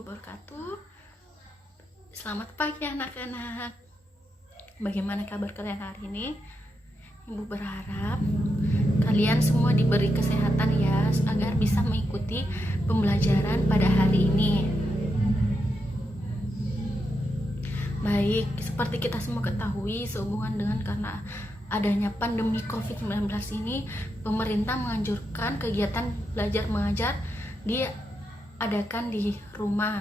wabarakatuh. Selamat pagi anak-anak. Bagaimana kabar kalian hari ini? Ibu berharap kalian semua diberi kesehatan ya, agar bisa mengikuti pembelajaran pada hari ini. Baik, seperti kita semua ketahui, sehubungan dengan karena adanya pandemi COVID-19 ini, pemerintah menganjurkan kegiatan belajar mengajar diadakan di rumah.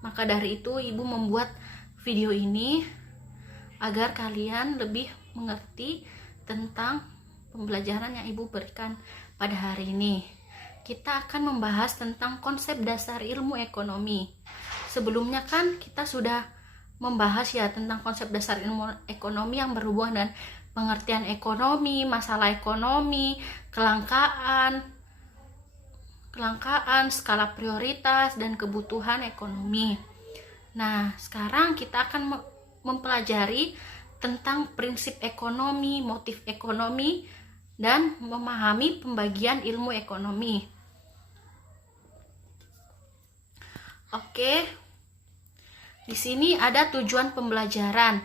Maka dari itu ibu membuat video ini agar kalian lebih mengerti tentang pembelajaran yang ibu berikan pada hari ini. Kita akan membahas tentang konsep dasar ilmu ekonomi. Sebelumnya kan kita sudah membahas ya tentang konsep dasar ilmu ekonomi yang berhubungan dengan pengertian ekonomi, masalah ekonomi, kelangkaan, skala prioritas, dan kebutuhan ekonomi. Nah, sekarang kita akan mempelajari tentang prinsip ekonomi, motif ekonomi, dan memahami pembagian ilmu ekonomi. Oke, di sini ada tujuan pembelajaran.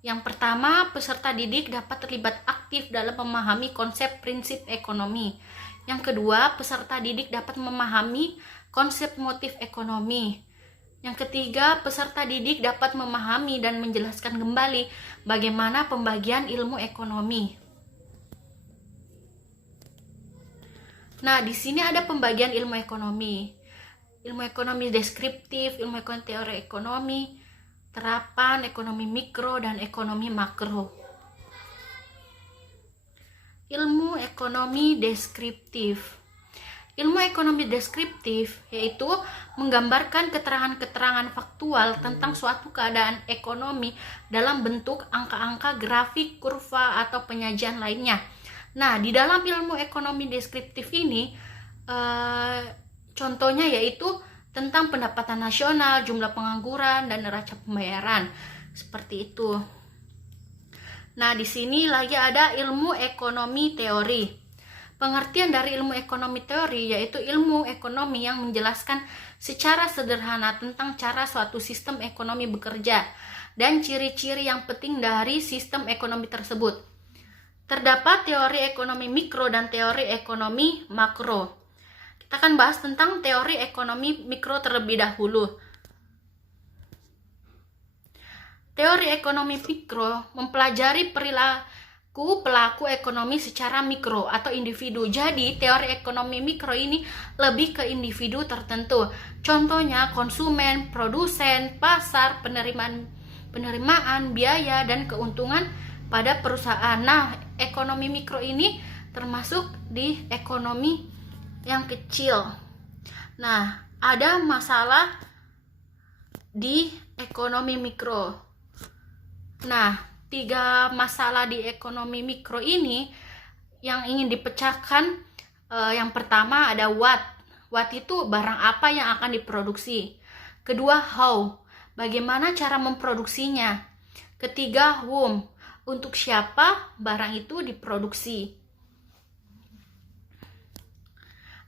Yang pertama, peserta didik dapat terlibat aktif dalam memahami konsep prinsip ekonomi. Yang kedua, peserta didik dapat memahami konsep motif ekonomi. Yang ketiga, peserta didik dapat memahami dan menjelaskan kembali bagaimana pembagian ilmu ekonomi. Nah, di sini ada pembagian ilmu ekonomi. Ilmu ekonomi deskriptif, ilmu ekonomi teori ekonomi, terapan, ekonomi mikro, dan ekonomi makro. Ilmu ekonomi deskriptif. Ilmu ekonomi deskriptif yaitu menggambarkan keterangan-keterangan faktual tentang suatu keadaan ekonomi dalam bentuk angka-angka, grafik, kurva, atau penyajian lainnya. Nah, di dalam ilmu ekonomi deskriptif ini contohnya yaitu tentang pendapatan nasional, jumlah pengangguran, dan neraca pembayaran. Seperti itu. Nah, di sini lagi ada ilmu ekonomi teori. Pengertian dari ilmu ekonomi teori yaitu ilmu ekonomi yang menjelaskan secara sederhana tentang cara suatu sistem ekonomi bekerja dan ciri-ciri yang penting dari sistem ekonomi tersebut. Terdapat teori ekonomi mikro dan teori ekonomi makro. Kita akan bahas tentang teori ekonomi mikro terlebih dahulu. Teori ekonomi mikro mempelajari perilaku pelaku ekonomi secara mikro atau individu. Jadi, teori ekonomi mikro ini lebih ke individu tertentu. Contohnya konsumen, produsen, pasar, penerimaan, biaya, dan keuntungan pada perusahaan. Nah, ekonomi mikro ini termasuk di ekonomi yang kecil. Nah, ada masalah di ekonomi mikro. Nah, 3 masalah di ekonomi mikro ini yang ingin dipecahkan. Yang pertama ada what. What itu barang apa yang akan diproduksi. Kedua, how. Bagaimana cara memproduksinya. Ketiga, whom. Untuk siapa barang itu diproduksi.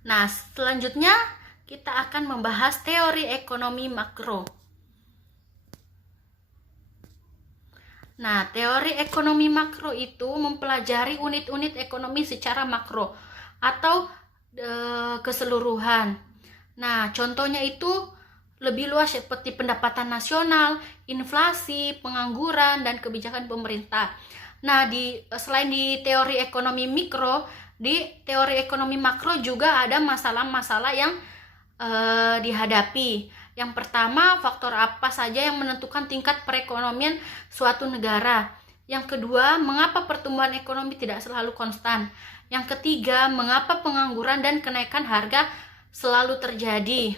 Nah, selanjutnya kita akan membahas teori ekonomi makro. Nah, teori ekonomi makro itu mempelajari unit-unit ekonomi secara makro atau keseluruhan. Nah, contohnya itu lebih luas seperti pendapatan nasional, inflasi, pengangguran, dan kebijakan pemerintah. Nah, selain di teori ekonomi mikro, di teori ekonomi makro juga ada masalah-masalah yang dihadapi. Yang pertama, faktor apa saja yang menentukan tingkat perekonomian suatu negara. Yang kedua, mengapa pertumbuhan ekonomi tidak selalu konstan. Yang ketiga, mengapa pengangguran dan kenaikan harga selalu terjadi.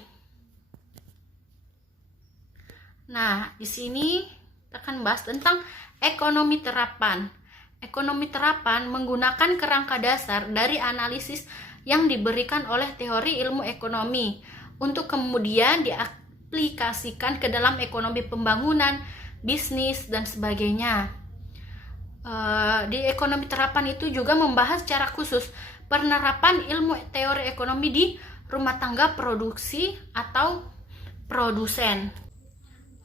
Nah, di sini kita akan bahas tentang ekonomi terapan. Ekonomi terapan menggunakan kerangka dasar dari analisis yang diberikan oleh teori ilmu ekonomi untuk kemudian diaplikasikan ke dalam ekonomi pembangunan, bisnis, dan sebagainya. Di ekonomi terapan itu juga membahas secara khusus penerapan ilmu teori ekonomi di rumah tangga produksi atau produsen.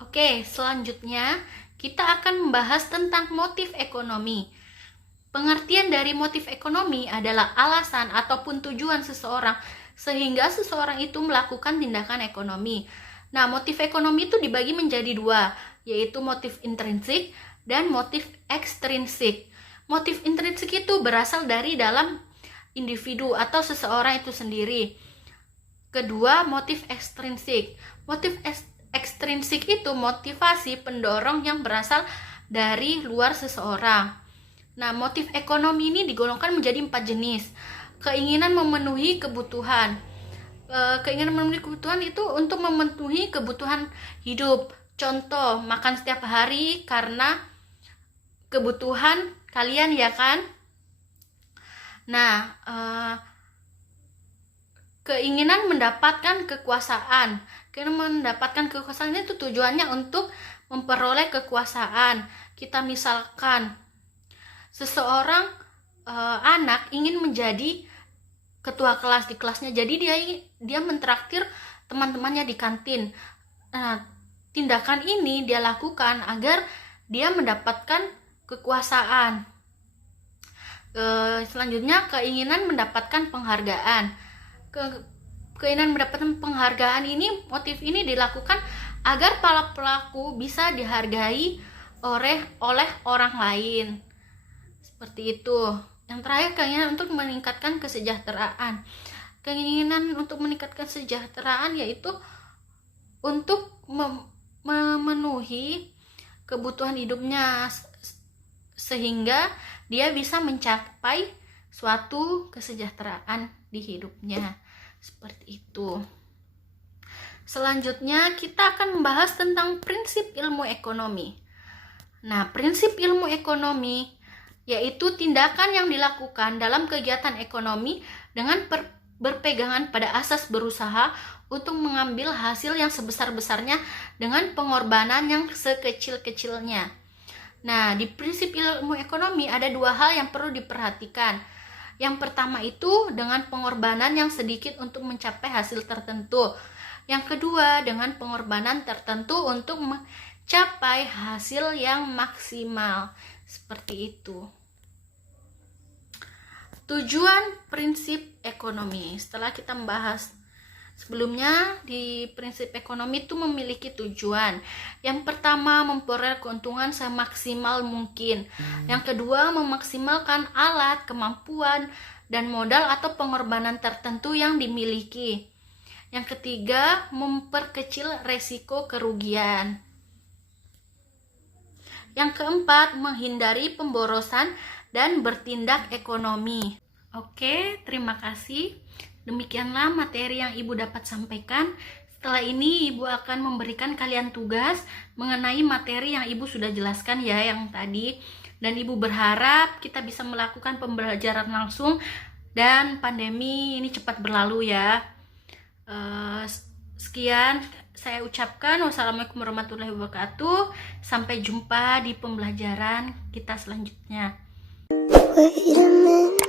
Oke, selanjutnya kita akan membahas tentang motif ekonomi. Pengertian dari motif ekonomi adalah alasan ataupun tujuan seseorang sehingga seseorang itu melakukan tindakan ekonomi. Nah, motif ekonomi itu dibagi menjadi dua, yaitu motif intrinsik dan motif ekstrinsik. Motif intrinsik itu berasal dari dalam individu atau seseorang itu sendiri. Kedua, motif ekstrinsik. Motif ekstrinsik itu motivasi pendorong yang berasal dari luar seseorang. Nah, motif ekonomi ini digolongkan menjadi 4 jenis. Keinginan memenuhi kebutuhan. Keinginan memenuhi kebutuhan itu untuk memenuhi kebutuhan hidup. Contoh, makan setiap hari karena kebutuhan kalian, ya kan? Nah, keinginan mendapatkan kekuasaan. Keinginan mendapatkan kekuasaan itu tujuannya untuk memperoleh kekuasaan. Kita misalkan seseorang anak ingin menjadi ketua kelas di kelasnya, jadi dia mentraktir teman-temannya di kantin. Nah, tindakan ini dia lakukan agar dia mendapatkan kekuasaan. Selanjutnya, keinginan mendapatkan penghargaan. Keinginan mendapatkan penghargaan ini, motif ini dilakukan agar para pelaku bisa dihargai oleh orang lain. Seperti itu. Yang terakhir, keinginan untuk meningkatkan kesejahteraan. Keinginan untuk meningkatkan kesejahteraan yaitu untuk memenuhi kebutuhan hidupnya sehingga dia bisa mencapai suatu kesejahteraan di hidupnya. Seperti itu. Selanjutnya kita akan membahas tentang prinsip ilmu ekonomi. Nah, prinsip ilmu ekonomi yaitu tindakan yang dilakukan dalam kegiatan ekonomi dengan berpegangan pada asas berusaha untuk mengambil hasil yang sebesar-besarnya dengan pengorbanan yang sekecil-kecilnya. Nah, di prinsip ilmu ekonomi ada dua hal yang perlu diperhatikan. Yang pertama itu dengan pengorbanan yang sedikit untuk mencapai hasil tertentu. Yang kedua dengan pengorbanan tertentu untuk mencapai hasil yang maksimal. Seperti itu. Tujuan prinsip ekonomi. Setelah kita membahas sebelumnya, di prinsip ekonomi itu memiliki tujuan. Yang pertama, memperoleh keuntungan semaksimal mungkin. Yang kedua, memaksimalkan alat, kemampuan, dan modal atau pengorbanan tertentu yang dimiliki. Yang ketiga, memperkecil resiko kerugian. Yang keempat, menghindari pemborosan dan bertindak ekonomi. Oke, terima kasih. Demikianlah materi yang Ibu dapat sampaikan. Setelah ini Ibu akan memberikan kalian tugas mengenai materi yang Ibu sudah jelaskan ya yang tadi. Dan Ibu berharap kita bisa melakukan pembelajaran langsung dan pandemi ini cepat berlalu ya. Sekian saya ucapkan. Wassalamualaikum warahmatullahi wabarakatuh. Sampai jumpa di pembelajaran kita selanjutnya. Wait a minute.